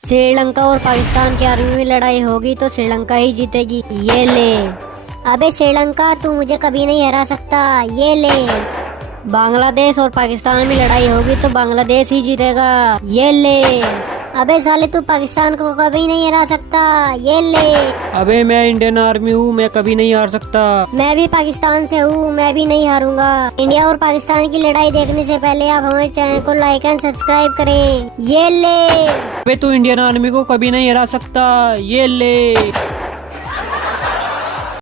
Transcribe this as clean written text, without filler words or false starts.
श्रीलंका और पाकिस्तान की आर्मी में लड़ाई होगी तो श्रीलंका ही जीतेगी, ये ले। अबे श्रीलंका, तू मुझे कभी नहीं हरा सकता, ये ले। बांग्लादेश और पाकिस्तान में लड़ाई होगी तो बांग्लादेश ही जीतेगा, ये ले। अबे साले, तू पाकिस्तान को कभी नहीं हरा सकता, ये ले। अबे मैं इंडियन आर्मी हूँ, मैं कभी नहीं हार सकता। मैं भी पाकिस्तान से हूँ, मैं भी नहीं हारूंगा। इंडिया और पाकिस्तान की लड़ाई देखने से पहले आप हमारे चैनल को लाइक एंड सब्सक्राइब करें, ये ले। अबे तू इंडियन आर्मी को कभी नहीं हरा सकता, ये ले।